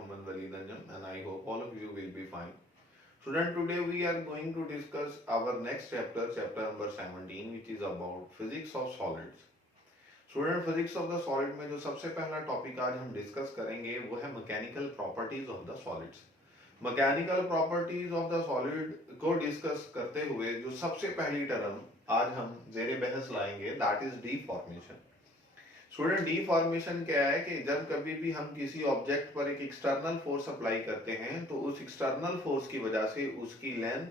Mohammed Waleed Anjam, and I hope all of you will be fine. Student, today we are going to discuss our next chapter, chapter number 17, which is about physics of solids. Student physics of the solid में जो सबसे पहला topic आज हम discuss करेंगे वो है mechanical properties of the solids. Mechanical properties of the solid को डिस्कस करते हुए जो सबसे पहली टर्म आज हम जेरे बहस लाएंगे that is deformation. Student deformation क्या है कि जब कभी भी हम किसी ऑब्जेक्ट पर एक एक्सटर्नल फोर्स अप्लाई करते हैं तो उस एक्सटर्नल फोर्स की वजह से उसकी लेंथ,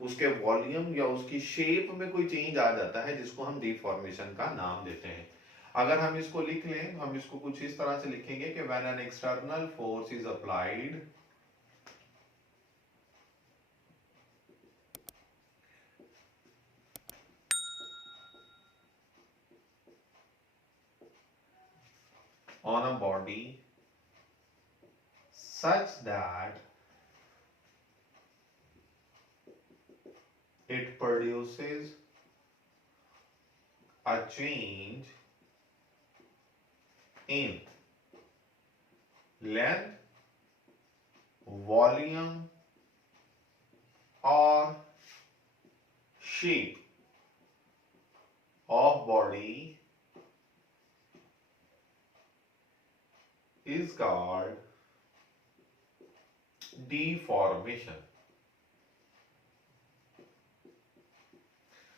उसके वॉल्यूम या उसकी शेप में कोई चेंज आ जाता है जिसको हम डीफॉर्मेशन का नाम देते हैं। अगर हम इसको लिख लें, हम इसको कुछ इस तरह से लिखेंगे कि when an external force is applied on a body such that it produces a change in length, volume or shape of body is called deformation.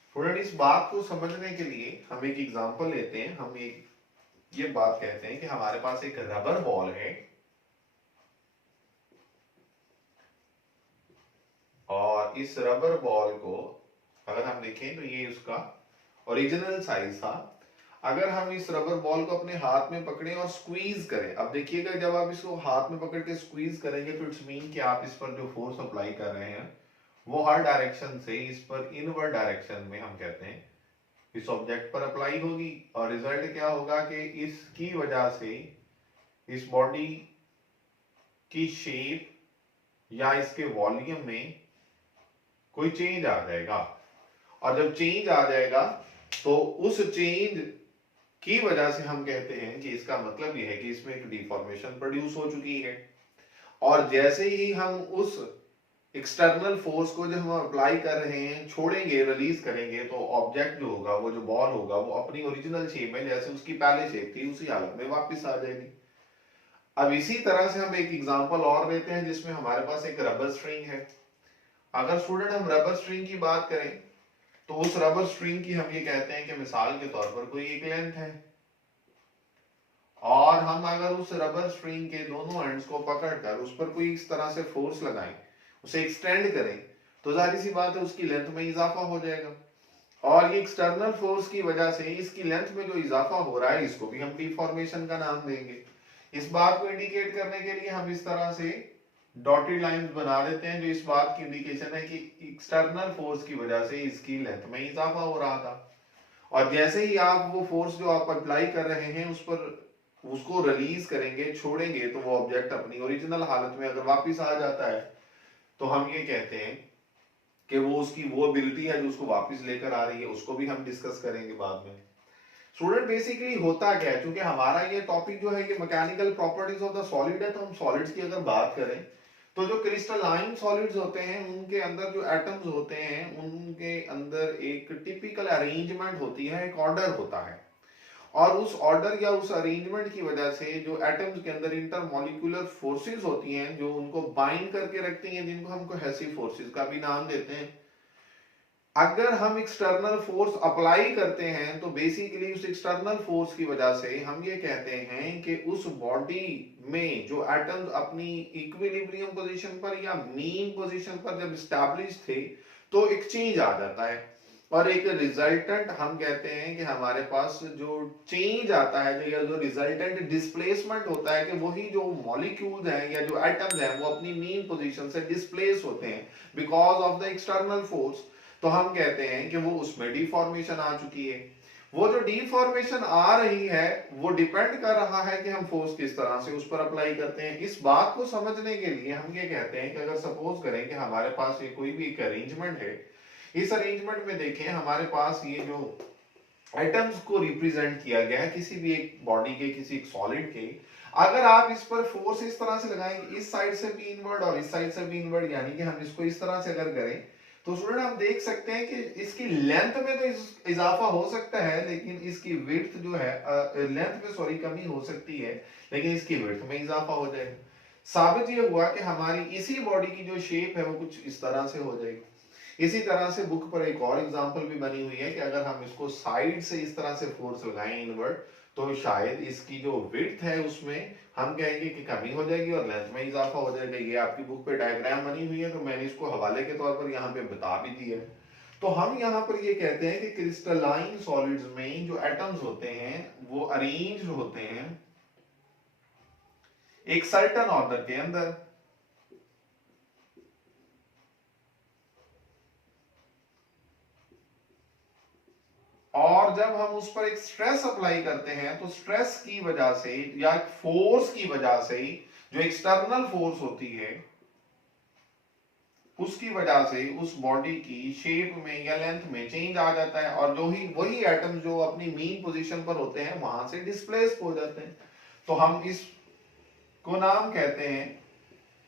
Student, इस बात को समझने के लिए हम एक एग्जांपल लेते हैं। हम एक ये बात कहते हैं कि हमारे पास एक रबर बॉल है और इस रबर बॉल को अगर हम देखें तो ये उसका ओरिजिनल साइज था। अगर हम इस रबर बॉल को अपने हाथ में पकड़ें और स्क्वीज करें, अब देखिएगा जब आप इसको हाथ में पकड़ के स्क्वीज करेंगे तो इट्स मीन कि आप इस पर जो फोर्स अप्लाई कर रहे हैं वो हर डायरेक्शन से इस पर इनवर्ड डायरेक्शन में हम कहते हैं इस ऑब्जेक्ट पर अप्लाई होगी और रिजल्ट क्या होगा कि इसकी वजह से इस बॉडी की शेप या इसके वॉल्यूम में कोई चेंज आ जाएगा। और जब चेंज आ जाएगा तो उस चेंज की वजह से हम कहते हैं कि इसका मतलब यह है कि इसमें एक डिफॉर्मेशन प्रोड्यूस हो चुकी है। और जैसे ही हम उस एक्सटर्नल फोर्स को जब हम अप्लाई कर रहे हैं छोड़ेंगे, रिलीज करेंगे, तो ऑब्जेक्ट जो होगा, वो जो बॉल होगा, वो अपनी ओरिजिनल शेप में जैसे उसकी पहले शेप थी उसी हालत में वापस आ जाएगी। अब इसी तरह से हम एक एग्जांपल और लेते हैं जिसमें हमारे पास एक रबर स्ट्रिंग है। अगर स्टूडेंट हम रबर स्ट्रिंग की बात करें तो उस रबर स्ट्रिंग की हम ये कहते हैं कि मिसाल के तौर पर कोई एक लेंथ है और हम अगर उस रबर स्ट्रिंग के दोनों एंड्स को पकड़कर उस पर कोई इस तरह से फोर्स लगाएं, उसे एक्सटेंड करें, तो जाहिर सी बात है उसकी लेंथ में इजाफा हो जाएगा। और ये एक्सटर्नल फोर्स की वजह से इसकी लेंथ में जो इजाफा हो रहा है इसको भी हम डिफॉर्मेशन का नाम देंगे। इस बात को इंडिकेट करने के लिए हम इस तरह से डॉटेड लाइंस बना देते हैं जो इस बात की इंडिकेशन है कि एक्सटर्नल फोर्स की वजह से इसकी लेंथ में इजाफा हो रहा था। और जैसे ही आप वो फोर्स जो आप अप्लाई कर रहे हैं उस पर उसको रिलीज करेंगे, छोड़ेंगे, तो वो ऑब्जेक्ट अपनी ओरिजिनल हालत में अगर वापस आ जाता है तो हम ये कहते हैं कि वो उसकी वो एबिलिटी है जो उसको वापस लेकर आ रही है, उसको भी हम डिस्कस करेंगे बाद में। स्टूडेंट, बेसिकली होता क्या है, क्योंकि हमारा ये टॉपिक जो है ये mechanical properties of the solid है, तो हम सॉलिड्स की अगर बात करें तो जो क्रिस्टलाइन सॉलिड्स होते हैं उनके अंदर जो एटम्स होते हैं उनके अंदर एक टिपिकल अरेंजमेंट होती है, एक ऑर्डर होता है। और उस ऑर्डर या उस अरेंजमेंट की वजह से जो एटम्स के अंदर इंटरमॉलिक्यूलर फोर्सेस होती हैं जो उनको बाइंड करके रखती हैं, जिनको हम कोहेसिव फोर्सेस का भी नाम देते हैं, अगर हम एक्सटर्नल फोर्स अप्लाई करते हैं तो बेसिकली उस एक्सटर्नल फोर्स की वजह से हम ये कहते हैं कि उस बॉडी में जो एटम्स अपनी इक्विलिब्रियम पोजीशन पर या मीन पोजीशन पर जब स्टैब्लिश थे तो एक चेंज आ जाता है और एक रिजल्टेंट हम कहते हैं कि हमारे पास जो चेंज आता है या जो रिजल्टेंट डिस्प्लेसमेंट होता है कि वही जो मॉलिक्यूल्स हैं या जो एटम्स हैं वो अपनी मीन पोजीशन से डिस्प्लेस होते हैं because of the external force, तो हम कहते हैं कि वो उसमें डिफॉर्मेशन आ चुकी है। वो जो डिफॉर्मेशन आ रही है वो डिपेंड कर रहा है कि हम फोर्स किस तरह से उस पर अप्लाई करते हैं। इस बात को समझने के लिए हम ये कहते हैं कि अगर सपोज करें कि हमारे पास ये कोई भी एक अरेंजमेंट है, इस अरेंजमेंट में देखें हमारे पास ये जो एटम्स को रिप्रेजेंट किया गया है किसी भी एक बॉडी के, किसी एक सॉलिड के, अगर आप इस पर फोर्स इस तरह से लगाएंगे, इस साइड से भी इनवर्ड और इस साइड से भी इनवर्ड, यानी कि हम इसको इस तरह से अगर करें तो स्टूडेंट हम देख सकते हैं कि इसकी लेंथ में तो इजाफा हो सकता है, लेकिन इसकी विड्थ जो है लेंथ में सॉरी कमी हो सकती है, लेकिन इसकी विड्थ में इजाफा हो जाएगा। साबित ये हुआ कि हमारी इसी बॉडी की जो शेप है वो कुछ इस तरह से हो जाएगी। इसी तरह से बुक पर एक और एग्जांपल भी बनी हुई है कि अगर हम इसको साइड से इस तरह से फोर्स लगाएं इनवर्ड, तो शायद इसकी जो विड्थ है उसमें हम कहेंगे कि कमी हो जाएगी और लेंथ में इजाफा हो जाएगा। ये आपकी बुक पे डायग्राम बनी हुई है, तो मैंने इसको हवाले के तौर पर यहाँ पे बता भी दिया है। तो हम यहाँ पर ये कहते हैं कि क्रिस्टलाइन सॉलिड्स में जो एटम्स होते हैं वो अरेंज होते हैं एक सर्टेन ऑर्डर के अंदर, और जब हम उस पर एक स्ट्रेस अप्लाई करते हैं तो स्ट्रेस की वजह से या फोर्स की वजह से जो एक्सटर्नल फोर्स होती है उसकी वजह से उस बॉडी की शेप में या लेंथ में चेंज आ जाता है, और जो ही वही एटम जो अपनी मीन पोजीशन पर होते हैं वहां से डिस्प्लेस हो जाते हैं। तो हम इस को नाम कहते हैं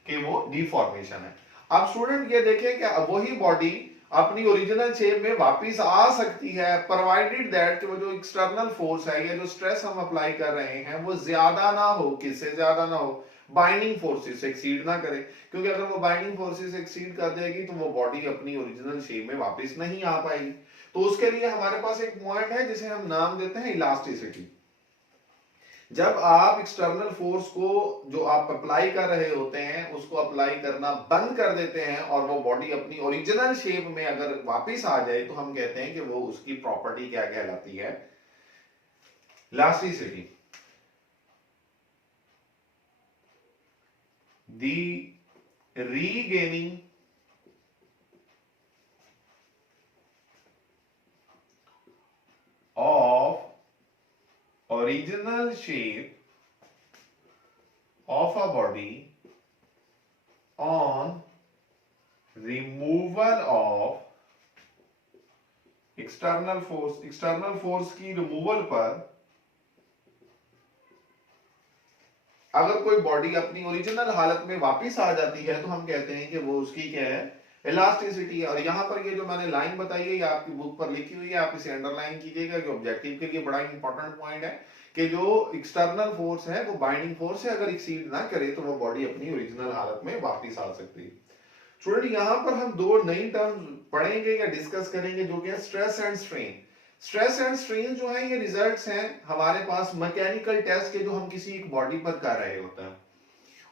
कि वो डिफॉर्मेशन है। अब स्टूडेंट ये देखें कि वही बॉडी अपनी ओरिजिनल शेप में वापस आ सकती है, प्रोवाइडेड दैट कि वो जो एक्सटर्नल फोर्स है या जो स्ट्रेस हम अप्लाई कर रहे हैं वो ज्यादा ना हो, किससे ज्यादा ना हो, बाइंडिंग फोर्सेस से एक्सीड ना करे, क्योंकि अगर वो बाइंडिंग फोर्सेस एक्सीड कर देगी तो वो बॉडी अपनी ओरिजिनल शेप में वापस नहीं आ पाएगी। तो उसके लिए हमारे पास एक पॉइंट है जिसे हम नाम देते हैं इलास्टिसिटी। जब आप एक्सटर्नल फोर्स को जो आप अप्लाई कर रहे होते हैं उसको अप्लाई करना बंद कर देते हैं और वो बॉडी अपनी ओरिजिनल शेप में अगर वापस आ जाए तो हम कहते हैं कि वो उसकी प्रॉपर्टी क्या कहलाती है, elasticity. The regaining of original shape of a body on removal of external force की रिमूवल पर अगर कोई बॉडी अपनी ओरिजिनल हालत में वापस आ जाती है तो हम कहते हैं कि वो उसकी क्या है, इलास्टिसिटी। और यहां पर ये जो मैंने लाइन बताई है ये आपकी बुक पर लिखी हुई है, आप इसे अंडरलाइन कीजिएगा कि ऑब्जेक्टिव के लिए बड़ा इंपॉर्टेंट पॉइंट है कि जो एक्सटर्नल फोर्स है वो बाइंडिंग फोर्स से अगर एक्सीड ना करे तो वो बॉडी अपनी ओरिजिनल हालत में वापस आ सकती है। स्टूडेंट यहां पर हम दो नई टर्म्स पढ़ेंगे या डिस्कस करेंगे जो कि है stress and strain. Stress and strain जो है ये रिजल्ट्स हैं हमारे पास मैकेनिकल टेस्ट के जो हम किसी एक बॉडी पर कर रहे होते हैं,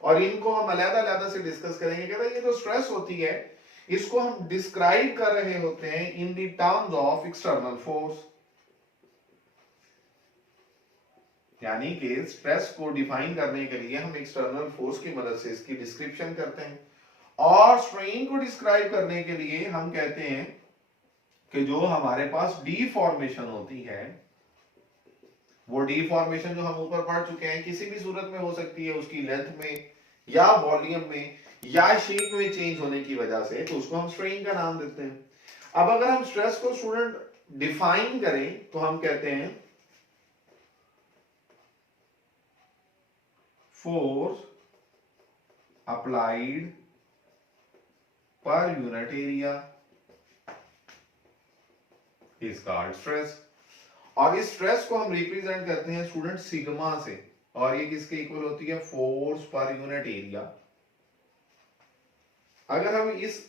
और इनको हम अलग-अलग से डिस्कस करेंगे। कहते हैं ये जो स्ट्रेस होती है इसको हम डिस्क्राइब कर रहे होते हैं in the terms of external force, यानी कि स्ट्रेस को डिफाइन करने के लिए हम एक्सटर्नल फोर्स की मदद से इसकी डिस्क्रिप्शन करते हैं, और स्ट्रेन को डिस्क्राइब करने के लिए हम कहते हैं कि जो हमारे पास डीफॉर्मेशन होती है, वो डीफॉर्मेशन जो हम ऊपर पढ़ चुके हैं किसी भी सूरत में हो सकती है, उसकी लेंथ में या वॉल्यूम में या शेप में चेंज होने की वजह से, तो उसको हम स्ट्रेन का नाम देते हैं। अब अगर हम स्ट्रेस को स्टूडेंट डिफाइन करें तो हम कहते हैं force applied per unit area is called stress. और इस स्ट्रेस को हम रिप्रेजेंट करते हैं स्टूडेंट सिग्मा से, और ये किसके इक्वल होती है, फोर्स पर यूनिट एरिया। अगर हम इस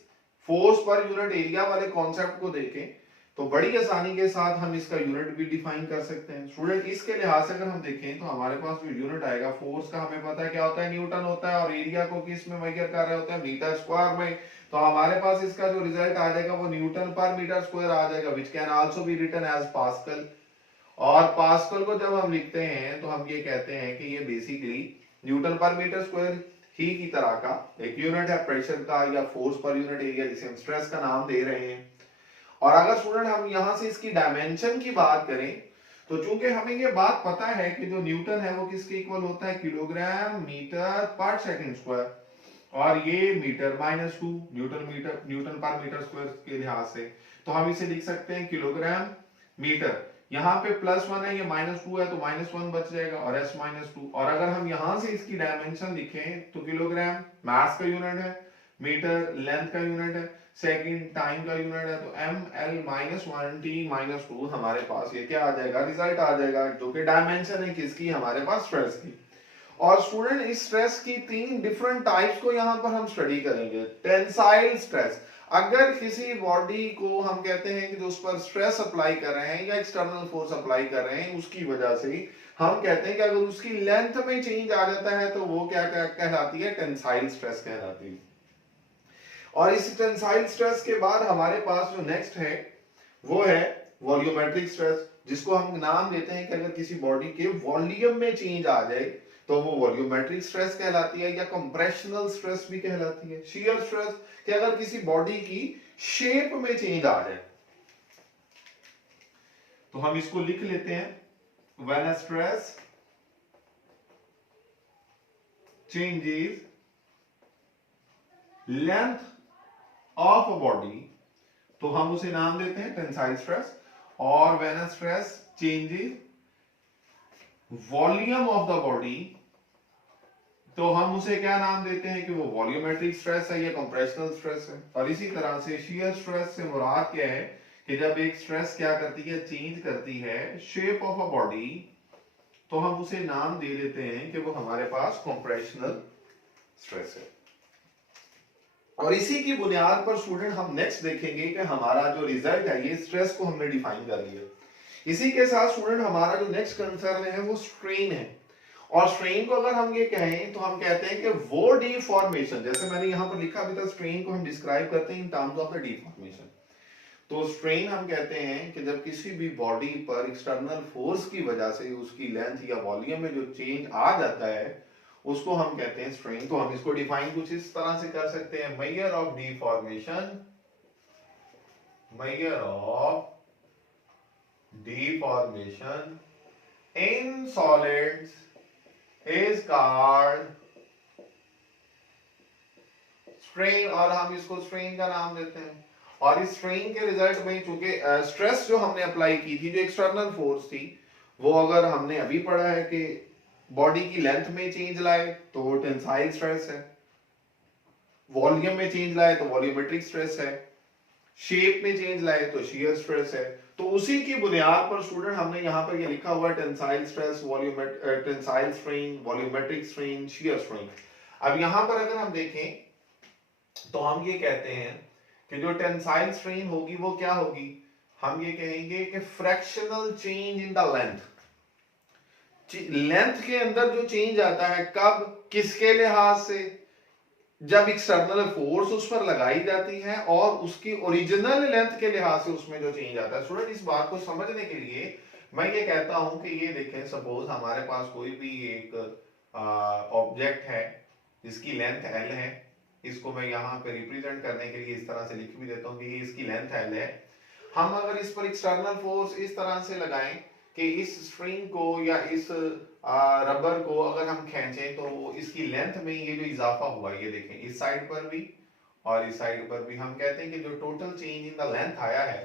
फोर्स पर यूनिट एरिया वाले कॉन्सेप्ट को देखें तो बड़ी आसानी के साथ हम इसका यूनिट भी डिफाइन कर सकते हैं। स्टूडेंट इसके लिहाज से अगर हम देखें तो हमारे पास जो यूनिट आएगा फोर्स का, हमें पता है क्या होता है, न्यूटन होता है, और एरिया को किस में मेजर कर रहे होते हैं, मीटर स्क्वायर में। तो हमारे पास इसका जो रिजल्ट आ जाएगा वो न्यूटन पर मीटर स्क्वायर आ जाएगा, which can also be written as pascal. और पास्कल को जब हम लिखते हैं तो हम ये कहते हैं कि ये बेसिकली न्यूटन पर मीटर स्क्वायर ही की तरह का एक यूनिट है प्रेशर का या फोर्स पर यूनिट एरिया, जिसे हम स्ट्रेस का नाम दे रहे हैं। और अगर स्टूडेंट हम यहां से इसकी डायमेंशन की बात करें तो चूंकि हमें ये बात पता है कि जो न्यूटन है वो किसके इक्वल होता है, किलोग्राम मीटर पर सेकंड स्क्वायर, और ये मीटर -2 न्यूटन पर मीटर स्क्वायर के लिहाज से, तो हम इसे लिख सकते हैं किलोग्राम मीटर। यहाँ पे +1 है, ये -2 है, तो -1 बच जाएगा और s -2। और अगर हम यहाँ से इसकी डायमेंशन लिखें तो किलोग्राम मास का यूनिट है, मीटर लेंथ का यूनिट है, सेकंड टाइम का यूनिट है, तो ml -1 t -2 हमारे पास ये क्या आ जाएगा, रिजल्ट आ जाएगा, जो कि डायमेंशन है किसकी, हमारे पास स्ट्रेस की। और स्टूडेंट इस स्ट्रेस की 3 डिफरेंट टाइप्स को यहाँ पर हम स्टडी करेंगे। टेंसाइल स्ट्रेस, अगर किसी बॉडी को हम कहते हैं कि जो उस पर स्ट्रेस अप्लाई कर रहे हैं या एक्सटर्नल फोर्स अप्लाई कर रहे हैं, उसकी वजह से हम कहते हैं कि अगर उसकी लेंथ में चेंज आ जाता है तो वो क्या कहलाती है, टेंसाइल स्ट्रेस कहलाती है। और इस टेंसाइल स्ट्रेस के बाद हमारे पास जो नेक्स्ट है वो है वॉल्यूमेट्रिक स्ट्रेस, जिसको हम नाम देते हैं कि अगर किसी बॉडी के वॉल्यूम में चेंज आ जाए तो वो वॉल्यूमेट्रिक स्ट्रेस कहलाती है, या कंप्रेशनल स्ट्रेस भी कहलाती है। शियर स्ट्रेस कि अगर किसी बॉडी की शेप में चेंज आ जाए, तो हम इसको लिख लेते हैं, when a stress changes length of a body, तो हम उसे नाम देते हैं टेंसाइल स्ट्रेस। और when a stress changes volume of the body, तो हम उसे क्या नाम देते हैं कि वो वॉल्यूमेट्रिक स्ट्रेस है या कंप्रेशनल स्ट्रेस है। और इसी तरह से शियर स्ट्रेस से मुराद क्या है कि जब एक स्ट्रेस क्या करती है, चेंज करती है शेप ऑफ अ बॉडी, तो हम उसे नाम दे देते हैं कि वो हमारे पास कंप्रेशनल स्ट्रेस है। और इसी की बुनियाद पर स्टूडेंट हम नेक्स्ट देखेंगे कि हमारा जो रिजल्ट है, ये स्ट्रेस को हमने डिफाइन कर लिया। इसी के साथ स्टूडेंट हमारा जो नेक्स्ट कंसर्न है वो स्ट्रेन है। और स्ट्रेन को अगर हम ये कहें तो हम कहते हैं कि वो डिफॉर्मेशन, जैसे मैंने यहां पर लिखा भी था, स्ट्रेन को हम डिस्क्राइब करते हैं in terms of the deformation. तो स्ट्रेन हम कहते हैं कि जब किसी भी बॉडी पर एक्सटर्नल फोर्स की वजह से उसकी लेंथ या वॉल्यूम में जो चेंज आ जाता है, उसको हम कहते हैं स्ट्रेन। तो हम इसको डिफाइन कुछ इस तरह से कर सकते हैं, measure of deformation, measure of deformation in solids is called strain, और हम इसको स्ट्रेन का नाम देते हैं। और इस स्ट्रेन के रिजल्ट में चूंकि स्ट्रेस जो हमने अप्लाई की थी, जो एक्सटर्नल फोर्स थी, वो अगर हमने अभी पढ़ा है कि बॉडी की लेंथ में चेंज लाए तो वो टेंसाइल स्ट्रेस है, वॉल्यूम में चेंज लाए तो वॉल्यूमेट्रिक स्ट्रेस है, शेप में चेंज लाए तो शियर स्ट्रेस है। तो उसी की बुनियाद पर स्टूडेंट हमने यहाँ पर ये लिखा हुआ है tensile stress, tensile strain, volumetric strain, shear strain. अब यहाँ पर अगर हम देखें तो हम ये कहते हैं कि जो टेंसाइल स्ट्रेन होगी वो क्या होगी, हम ये कहेंगे कि fractional change in the length. Length के अंदर जो चेंज आता है, कब, किसके लिहाज से, जब एक्सटर्नल फोर्स उस पर लगाई जाती है और उसकी ओरिजिनल लेंथ के लिहाज से उसमें जो चेंज आता है। स्टूडेंट इस बात को समझने के लिए मैं ये कहता हूं कि ये देखें, सपोज हमारे पास कोई भी एक ऑब्जेक्ट है जिसकी लेंथ l है, इसको मैं यहाँ पे रिप्रेजेंट करने के लिए इस तरह से लिख भी देता हूँ कि ये इसकी लेंथ l है। हम अगर इस पर एक्सटर्नल फोर्स इस तरह से लगाएं कि इस स्ट्रिंग को या इस रबर को अगर हम खींचें तो इसकी लेंथ में ये जो इजाफा हुआ, ये देखें इस साइड पर भी और इस साइड पर भी, हम कहते हैं कि जो total change in the length आया है,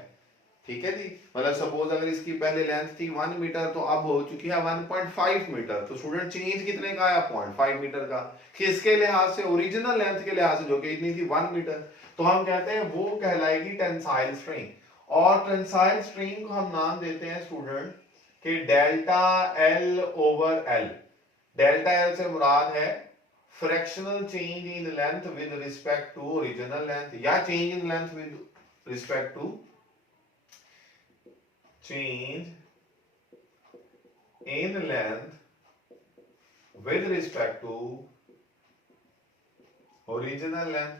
ठीक है जी, मतलब सपोज अगर इसकी पहले लेंथ थी 1 मीटर तो अब हो चुकी है 1.5 मीटर। तो स्टूडेंट चेंज कितने का आया, 0.5 मीटर का। किसके लिहाज से, ओरिजिनल लेंथ के लिहाज से, जो कि इतनी थी 1 मीटर। तो हम कहते हैं वो कहलाएगी टेंसाइल स्ट्रेन। और टेंसाइल स्ट्रेन को हम नाम देते हैं स्टूडेंट कि delta L over L. Delta L से मुराद है fractional change in length with respect to original length, या change in length with respect to change in length with respect to original length.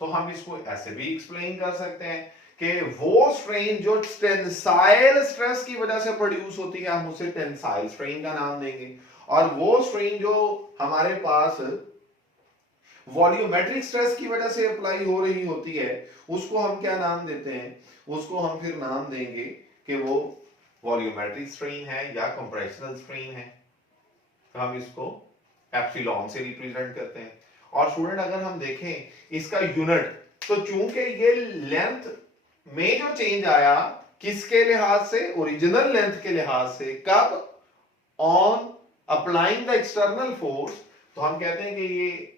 तो हम इसको ऐसे भी एक्सप्लेन कर सकते हैं कि वो स्ट्रेन जो टेंसाइल स्ट्रेस की वजह से प्रोड्यूस होती है, हम उसे टेंसाइल स्ट्रेन का नाम देंगे। और वो स्ट्रेन जो हमारे पास वॉल्यूमेट्रिक स्ट्रेस की वजह से अप्लाई हो रही होती है, उसको हम क्या नाम देते हैं, उसको हम फिर नाम देंगे कि वो वॉल्यूमेट्रिक स्ट्रेन है या कंप्रेशनल स्ट्रेन है। तो हम इसको एप्सिलॉन से रिप्रेजेंट करते हैं। और स्टूडेंट अगर हम देखें इसका यूनिट, तो चूंकि ये लेंथ में जो चेंज आया किसके लिहाज से? ओरिजिनल लेंथ के लिहाज से। कब? On applying the external force. तो हम कहते हैं कि ये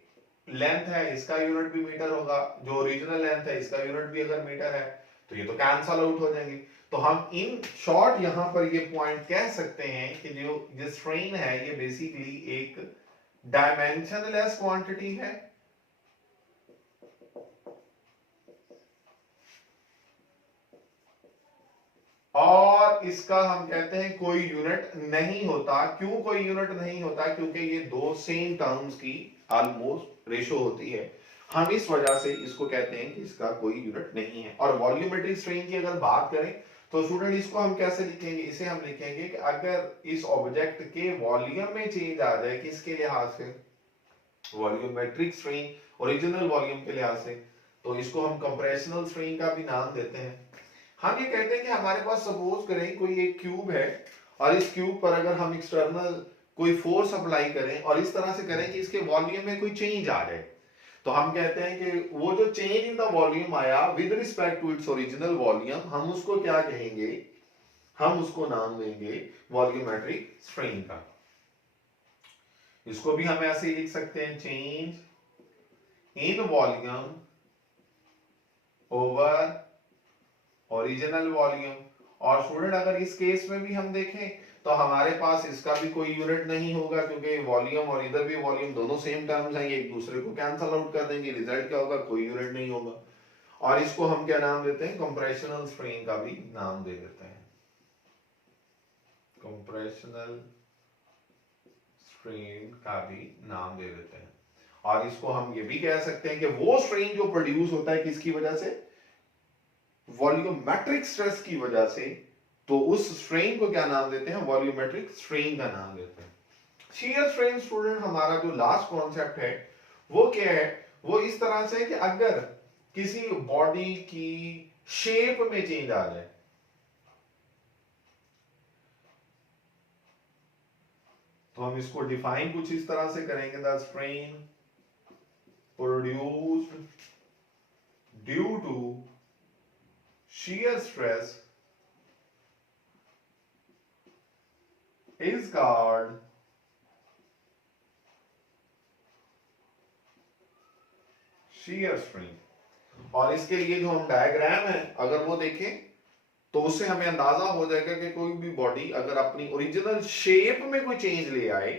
लेंथ है, इसका यूनिट भी मीटर होगा, जो ओरिजिनल लेंथ है इसका यूनिट भी अगर मीटर है तो ये तो कैंसल आउट हो जाएंगे। तो हम इन शॉर्ट यहां पर ये पॉइंट कह सकते हैं कि जो स्ट्रेन है ये बेसिकली एक डायमेंशनलेस क्वांटिटी है, और इसका हम कहते हैं कोई यूनिट नहीं होता। क्यों कोई यूनिट नहीं होता? क्योंकि ये दो सेम टर्म्स की ऑलमोस्ट रेशो होती है, हम इस वजह से इसको कहते हैं कि इसका कोई यूनिट नहीं है। और वॉल्यूमेट्रिक स्ट्रेन की अगर बात करें तो स्टूडेंट इसको हम कैसे लिखेंगे? इसे हम लिखेंगे कि अगर इस ऑब्जेक्ट के वॉल्यूम में चेंज आ जाए, किसके लिहाज से? वॉल्यूमेट्रिक स्ट्रेन, ओरिजिनल वॉल्यूम के लिहाज से, तो इसको हम कंप्रेशनल स्ट्रेन का भी नाम देते हैं। हम ये कहते हैं कि हमारे पास सपोज करें कोई एक क्यूब है, और इस क्यूब पर अगर हम एक्सटर्नल कोई फोर्स अप्लाई करें और इस तरह से करें कि इसके वॉल्यूम में कोई चेंज आ जाए, तो हम कहते हैं कि वो जो चेंज इन द वॉल्यूम आया with respect to its original volume, हम उसको क्या कहेंगे? हम उसको नाम देंगे वॉल्यूमेट्रिक स्ट्रेन का। इसको भी हम ऐसे ही लिख सकते हैं, change in volume over original volume. और स्टूडेंट अगर इस केस में भी हम देखें तो हमारे पास इसका भी कोई यूनिट नहीं होगा, क्योंकि वॉल्यूम और इधर भी वॉल्यूम दोनों सेम टर्म्स हैं, ये एक दूसरे को कैंसल आउट कर देंगे। रिजल्ट क्या होगा? कोई यूनिट नहीं होगा। और इसको हम क्या नाम देते हैं? कंप्रेशनल स्ट्रेन का भी नाम दे देते हैं, कंप्रेशनल स्ट्रेन का भी नाम दे देते हैं। और इसको हम ये भी कह सकते हैं कि वो स्ट्रेन जो प्रोड्यूस होता है किसकी वजह से? वॉल्यूमेट्रिक स्ट्रेस की वजह से, तो उस स्ट्रेन को क्या नाम देते हैं? वॉल्यूमेट्रिक स्ट्रेन का नाम देते हैं। शियर स्ट्रेन स्टूडेंट हमारा जो लास्ट कॉन्सेप्ट है वो क्या है? वो इस तरह से कि अगर किसी बॉडी की शेप में चेंज आ जाए, तो हम इसको डिफाइन कुछ इस तरह से करेंगे, the strain produced due to shear stress is called shear strain। और इसके लिए जो हम डायग्राम है अगर वो देखें तो उससे हमें अंदाजा हो जाएगा कि कोई भी बॉडी अगर अपनी ओरिजिनल शेप में कोई चेंज ले आए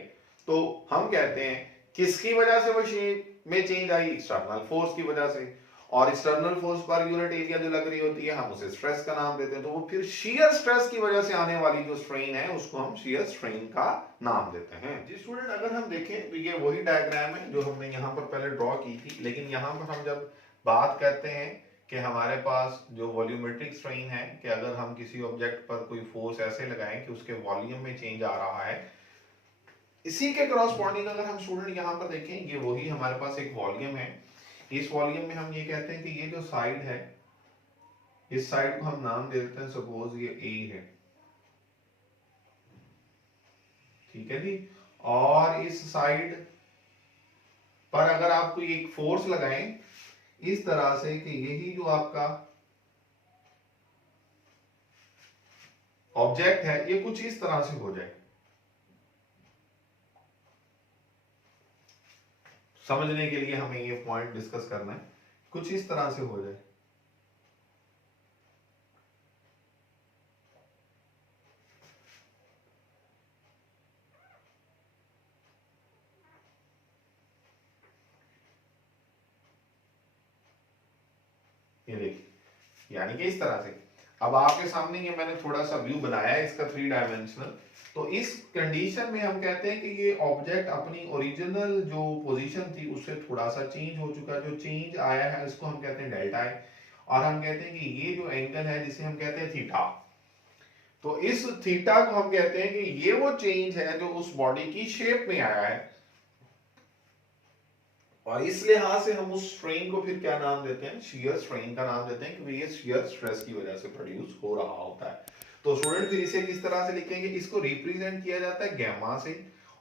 तो हम कहते हैं किसकी वजह से वो शेप में चेंज आई? एक्सटर्नल फोर्स की वजह से। और external force per unit area जो लग रही होती है हम उसे स्ट्रेस का नाम देते हैं। तो वो फिर शियर स्ट्रेस की वजह से आने वाली जो स्ट्रेन है उसको हम शियर स्ट्रेन का नाम देते हैं। जी स्टूडेंट अगर हम देखें तो ये वही डायग्राम है जो हमने यहाँ पर पहले ड्रॉ की थी, लेकिन यहाँ पर हम जब बात करते हैं कि हमारे पास जो वॉल्यूमेट्रिक स्ट्रेन है कि अगर हम किसी ऑब्जेक्ट पर कोई फोर्स ऐसे लगाएं कि उसके वॉल्यूम में चेंज आ रहा है, इसी के क्रॉसपॉन्डिंग अगर हम स्टूडेंट यहाँ पर देखें, ये वही हमारे पास एक वॉल्यूम है। इस वॉल्यूम में हम ये कहते हैं कि ये जो साइड है, इस साइड को हम नाम दे देते हैं सपोज ये ए है, ठीक है जी। और इस साइड पर अगर आप कोई एक फोर्स लगाएं इस तरह से कि यही जो आपका ऑब्जेक्ट है ये कुछ इस तरह से हो जाए, समझने के लिए हमें ये पॉइंट डिस्कस करना है, कुछ इस तरह से हो जाए। ये देखिए, यानी कि इस तरह से। अब आपके सामने ये मैंने थोड़ा सा व्यू बनाया है इसका 3 डायमेंशनल। तो इस कंडीशन में हम कहते हैं कि ये ऑब्जेक्ट अपनी ओरिजिनल जो पोजीशन थी उससे थोड़ा सा चेंज हो चुका है। जो चेंज आया है इसको हम कहते हैं डेल्टा है, और हम कहते हैं कि ये जो एंगल है जिसे हम कहते हैं थीटा, तो इस थीटा को हम कहते हैं कि ये वो चेंज है जो उस बॉडी की शेप में आया है। और इस लिहाज से हम उस स्ट्रेन को फिर क्या नाम देते हैं? शियर स्ट्रेन का नाम देते हैं, क्योंकि ये शियर स्ट्रेस की वजह से प्रोड्यूस हो रहा होता है। तो स्टूडेंट फिर इसे किस तरह से लिखेंगे? इसको रिप्रेजेंट किया जाता है गैमा से,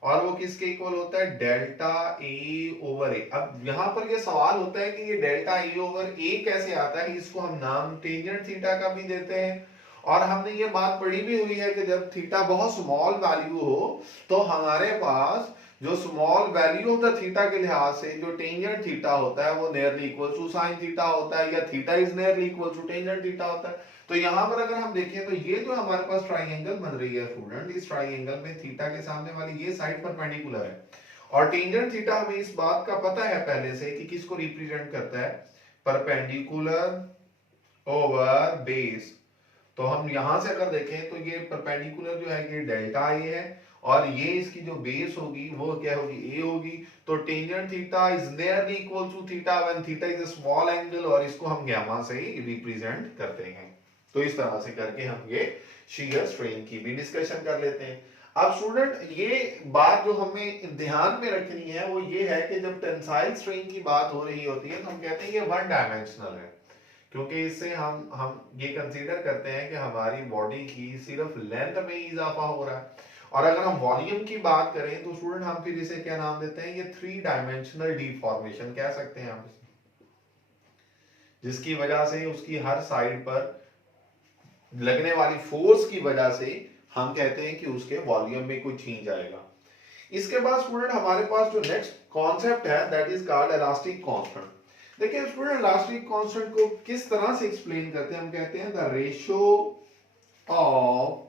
और वो किसके इक्वल होता है? डेल्टा ए ओवर ए। अब यहां पर ये सवाल होता है कि ये डेल्टा ए ओवर ए कैसे आता है? इसको हम नाम टेंजेंट थीटा का भी देते हैं और हमने ये बात पढ़ी भी हुई है कि जब थीटा बहुत स्मॉल वैल्यू हो तो हमारे पास जो small value of the theta के लिहाज से जो टेंजेंट थीटा होता है वो nearly equal to sine theta होता है, या theta is nearly equal to tangent theta होता है। तो यहां पर अगर हम देखें तो ये जो हमारे पास ट्राइंगल बन रही है स्टूडेंट, इस ट्राइंगल में थीटा के सामने वाली ये साइड परपेंडिकुलर है, और टेंजेंट थीटा हमें इस बात का पता है पहले से कि किसको रिप्रेजेंट करता है, परपेंडिकुलर ओवर बेस। तो हम यहां से अगर देखें तो ये परपेंडिकुलर जो है ये डेल्टा ए है, और ये इसकी जो बेस होगी वो क्या होगी, ए होगी। तो tangent theta is nearly equal to theta when theta is a small angle, और इसको हम गामा से ही रिप्रेजेंट करते हैं। तो इस तरह से करके हम ये शियर स्ट्रेन की भी डिस्कशन कर लेते हैं। अब स्टूडेंट ये बात जो हमें ध्यान में रखनी है वो ये है कि जब टेंसाइल स्ट्रेन की बात हो रही होती है तो हम कहते हैं ये वन डायमेंशनल है, क्योंकि इससे हम ये कंसीडर करते हैं कि हमारी बॉडी की सिर्फ लेंथ में ही इजाफा हो रहा है। और अगर हम वॉल्यूम की बात करें तो स्टूडेंट हम फिर इसे क्या नाम देते हैं, ये थ्री डायमेंशनल डिफॉर्मेशन कह सकते हैं हम, जिसकी वजह से उसकी हर साइड पर लगने वाली फोर्स की वजह से हम कहते हैं कि उसके वॉल्यूम में कोई चेंज आएगा। इसके बाद स्टूडेंट हमारे पास जो नेक्स्ट कॉन्सेप्ट है that is called elastic constant. देखिए स्टूडेंट इलास्टिक कांस्टेंट को किस तरह से एक्सप्लेन करते हैं, हम कहते हैं the ratio of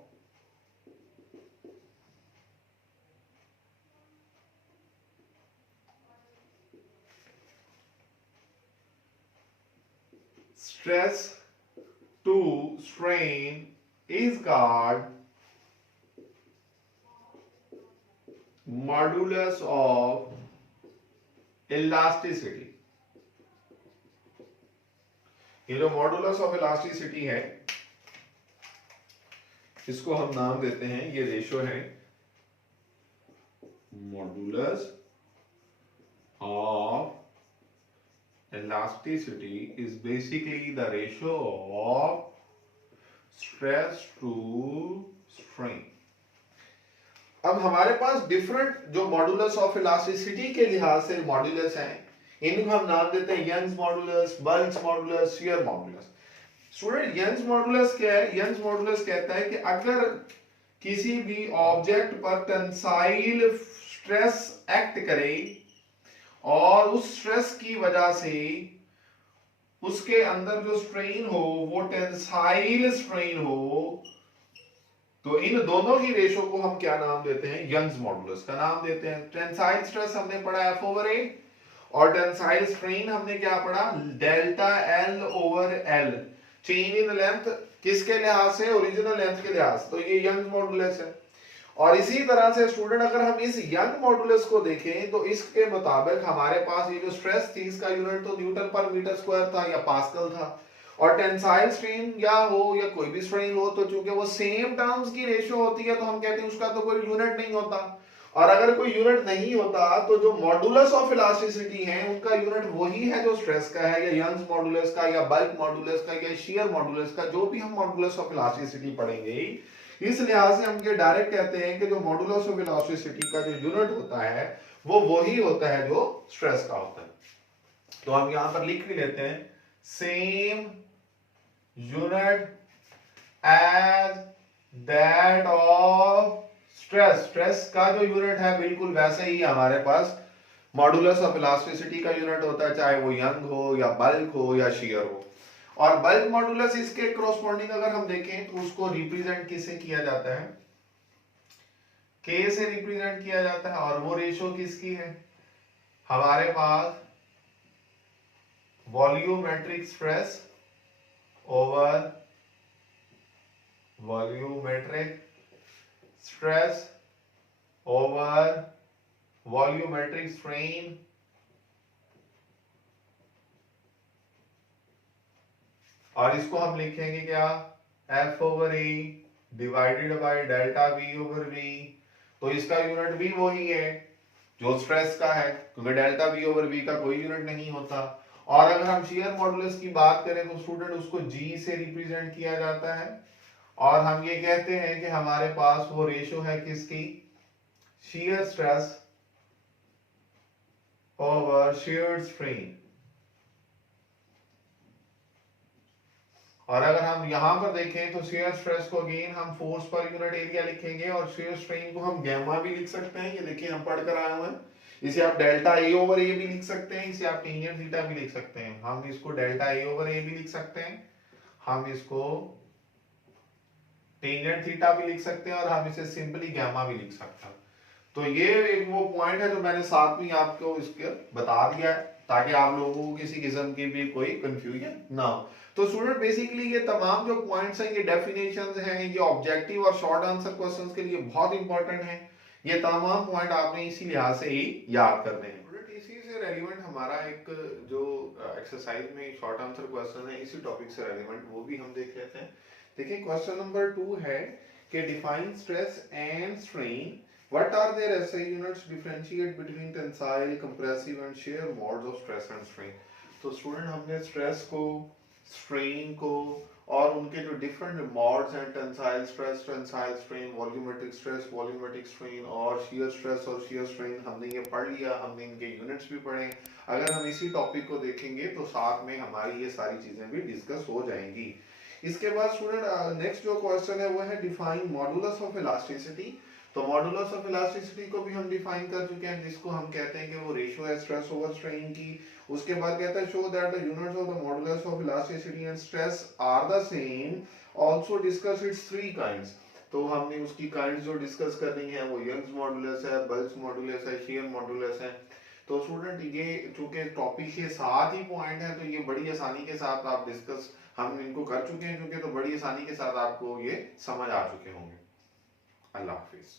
stress to strain is called modulus of elasticity। ये जो मॉडुलस ऑफ इलास्टिसिटी है इसको हम नाम देते हैं, ये रेशो है modulus of elasticity is basically the ratio of stress to strain। अब हमारे पास डिफरेंट जो मॉडुलस ऑफ इलास्टिसिटी के लिहाज से मॉडुलस हैं, इनको हम नाम देते हैं Young's modulus, bulk's modulus, shear modulus. Student Young's modulus क्या है, यंग्स मॉडुलस कहता है कि अगर किसी भी ऑब्जेक्ट पर टेंसाइल स्ट्रेस एक्ट करे और उस स्ट्रेस की वजह से उसके अंदर जो स्ट्रेन हो वो टेंसाइल स्ट्रेन हो, तो इन दोनों की रेशो को हम क्या नाम देते हैं, यंग्स मॉडुलस का नाम देते हैं। टेंसाइल स्ट्रेस हमने पढ़ा एफ ओवर ए, और टेंसाइल स्ट्रेन हमने क्या पढ़ा, delta L over L. Change in length किसके लिहाज से, ओरिजिनल लेंथ के लिहाज, तो ये यंग मॉडुलस है। और इसी तरह से स्टूडेंट अगर हम इस यंग मॉडुलस को देखें तो इसके मुताबिक हमारे पास ये जो स्ट्रेस थी इसका यूनिट तो न्यूटन पर मीटर स्क्वायर था या पास्कल था, और टेंसाइल स्ट्रेन या हो या कोई भी स्ट्रेन हो तो चूंकि वो सेम टर्म्स की रेशियो होती है तो हम कहते हैं उसका तो कोई यूनिट नहीं होता। और अगर कोई यूनिट नहीं होता तो जो मॉडुलस ऑफ इलास्टिसिटी है उनका यूनिट वही है जो स्ट्रेस का है, या यंग्स मॉडुलस का, या बल्क मॉडुलस का, या शियर मॉडुलस का, जो भी हम मॉडुलस ऑफ इलास्टिसिटी पढ़ेंगे। इस लिहाज से हम ये डायरेक्ट कहते हैं कि जो मॉडुलस ऑफ इलास्टिसिटी का जो यूनिट होता है वो वही होता है जो स्ट्रेस का होता है। तो हम यहां पर लिख भी लेते हैं same unit as that of stress. Stress का जो यूनिट है बिल्कुल वैसे ही हमारे पास मॉडुलस ऑफ इलास्टिसिटी का यूनिट होता है, चाहे वो यंग हो या बल्क हो या शियर हो। और बल्क मॉडुलस इसके क्रॉसपोंडिंग अगर हम देखें तो उसको रिप्रेजेंट किससे किया जाता है, के से रिप्रेजेंट किया जाता है। और वो रेशो किसकी है, हमारे पास volumetric stress over volumetric stress over volumetric strain, और इसको हम लिखेंगे क्या, F over A divided by delta V over V. तो इसका यूनिट भी वही है जो स्ट्रेस का है, क्योंकि डेल्टा वी ओवर वी का कोई यूनिट नहीं होता। और अगर हम शियर मॉडुलस की बात करें तो स्टूडेंट उसको जी से रिप्रेजेंट किया जाता है, और हम ये कहते हैं कि हमारे पास वो रेशो है किसकी, shear stress over shear strain. और अगर हम यहाँ पर देखें तो शेयर स्ट्रेस को अगेन हम फोर्स पर यूनिट एरिया लिखेंगे और शेयर स्ट्रेन को हम गैमा भी लिख सकते हैं, ये देखिए हम पढ़ कर आए हुए हैं। इसे आप डेल्टा ए ओवर ए भी लिख सकते हैं, इसे आप टेंजेंट थीटा भी लिख सकते हैं। हम इसको डेल्टा ए ओवर ए भी लिख सकते हैं, हम इसको टेंजेंट थीटा भी लिख सकते हैं और हम इसे सिंपली गामा भी लिख सकते हैं। तो ये एक वो पॉइंट है जो मैंने साथ में आपको इसके बता दिया है ताकि आप लोगों को किसी किस्म की भी कोई कंफ्यूजन ना हो। तो स्टूडेंट बेसिकली ये तमाम जो पॉइंट्स हैं, ये डेफिनेशंस हैं, ये ऑब्जेक्टिव और शॉर्ट आंसर क्वेश्चंस के लिए बहुत इंपॉर्टेंट है। ये तमाम पॉइंट आपने इसी लिहाज से ही याद करने हैं। इसी से रेलिवेंट हमारा एक जो एक्सरसाइज में शॉर्ट आंसर क्वेश्चन है, इसी टॉपिक से रेलिवेंट वो भी हम देख लेते हैं। देखिए क्वेश्चन नंबर 2 है कि define stress and strain, what are their SI units, differentiate between tensile, compressive and shear modes of stress and strain। तो स्टूडेंट हमने स्ट्रेस को, स्ट्रेन को और उनके जो डिफरेंट मॉड्स हैं, tensile stress, tensile strain, volumetric stress, volumetric strain और shear stress और शियर स्ट्रेन, हमने ये पढ़ लिया, हमने इनके यूनिट्स भी पढ़े। अगर हम इसी टॉपिक को देखेंगे तो साथ में हमारी ये सारी चीजें भी डिस्कस हो जाएंगी। इसके बाद स्टूडेंट नेक्स्ट जो क्वेश्चन है वो है डिफाइन मॉडुलस ऑफ इलास्टिसिटी। तो मॉडुलस ऑफ इलास्टिसिटी को भी हम डिफाइन कर चुके हैं, जिसको हम कहते हैं कि वो रेशियो है स्ट्रेस ओवर स्ट्रेन की। उसके बाद कहता है show that the units of the modulus of elasticity and stress are the same, also discuss its three kinds. तो हमने उसकी काइंड्स जो डिस्कस करनी है वो यंग्स मॉडुलस है, बल्स मॉडुलस है, शियर मॉडुलस है। तो स्टूडेंट ये चूंकि टॉपिक के साथ ही पॉइंट है तो ये बड़ी आसानी के साथ आप डिस्कस हम इनको कर चुके हैं, क्योंकि तो बड़ी आसानी के साथ आपको ये समझ आ चुके होंगे। अल्लाह हाफिज।